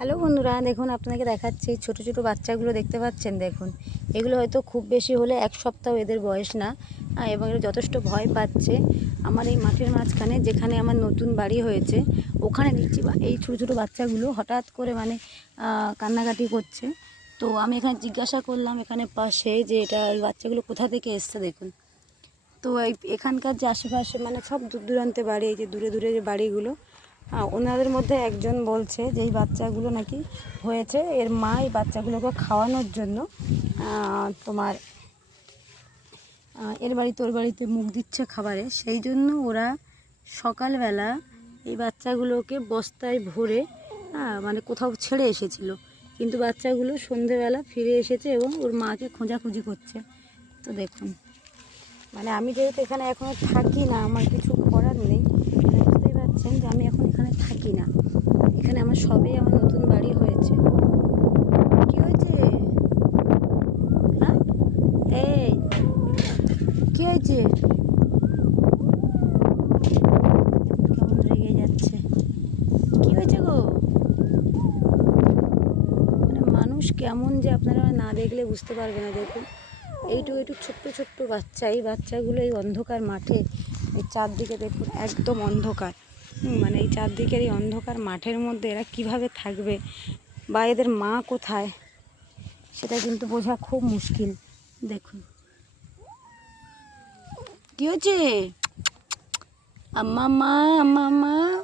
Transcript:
Hello বন্ধুরা, দেখুন আপনাকে দেখাচ্ছি, ছোট ছোট বাচ্চাগুলো দেখতে পাচ্ছেন, দেখুন। এগুলো হয়তো খুব বেশি হলে এক সপ্তাহ এদের বয়স না। এবং এরা যথেষ্ট ভয় পাচ্ছে। আমার এই মাঠের মাঝখানে যেখানে আমার নতুন বাড়ি হয়েছে, ওখানে দেখছি এই ছোটো ছোটো বাচ্চাগুলো হঠাৎ করে মানে কান্নাকাটি করছে। তো আমি এখানে জিজ্ঞাসা করলাম এখানে পাশে যে এটা এই বাচ্চাগুলো কোথা থেকে এসছে, দেখুন। তো এই এখানকার যে আশেপাশে মানে সব দূর দূরান্তে বাড়ি, এই যে দূরে দূরে যে বাড়িগুলো ওনাদের মধ্যে একজন বলছে যে এই বাচ্চাগুলো নাকি হয়েছে এর মা এই বাচ্চাগুলোকে খাওয়ানোর জন্য তোমার এর বাড়িতে ওর বাড়িতে মুখ দিচ্ছে খাবারে। সেই জন্য ওরা সকালবেলা এই বাচ্চাগুলোকে বস্তায় ভরে হ্যাঁ, মানে কোথাও ছেড়ে এসেছিল। কিন্তু বাচ্চাগুলো সন্ধেবেলা ফিরে এসেছে এবং ওর মাকে খোঁজাখুঁজি করছে। তো দেখুন। মানে আমি যেহেতু এখানে এখনও থাকি না আমার কিছু করার নেই মানে বুঝতেই পারছেন যে আমি এখন এখানে থাকি না এখানে আমার সবেই আমার নতুন বাড়ি হয়েছে। কি হয়েছে? হ্যাঁ এই, কি হয়েছে? কেমন যাচ্ছে? কি হয়েছে গো? মানে মানুষ কেমন যে আপনারা না দেখলে বুঝতে পারবে না, দেখুন। এইটুকু একটু ছোট্ট ছোট্ট বাচ্চা, এই বাচ্চাগুলো এই অন্ধকার মাঠে চারদিকে দেখুন, একদম অন্ধকার। মানে এই চারদিকের এই অন্ধকার মাঠের মধ্যে এরা কীভাবে থাকবে? বা এদের মা কোথায়? সেটা কিন্তু বোঝা খুব মুশকিল। দেখুন। কি হচ্ছে আম্মা, মা আম্মা, মা।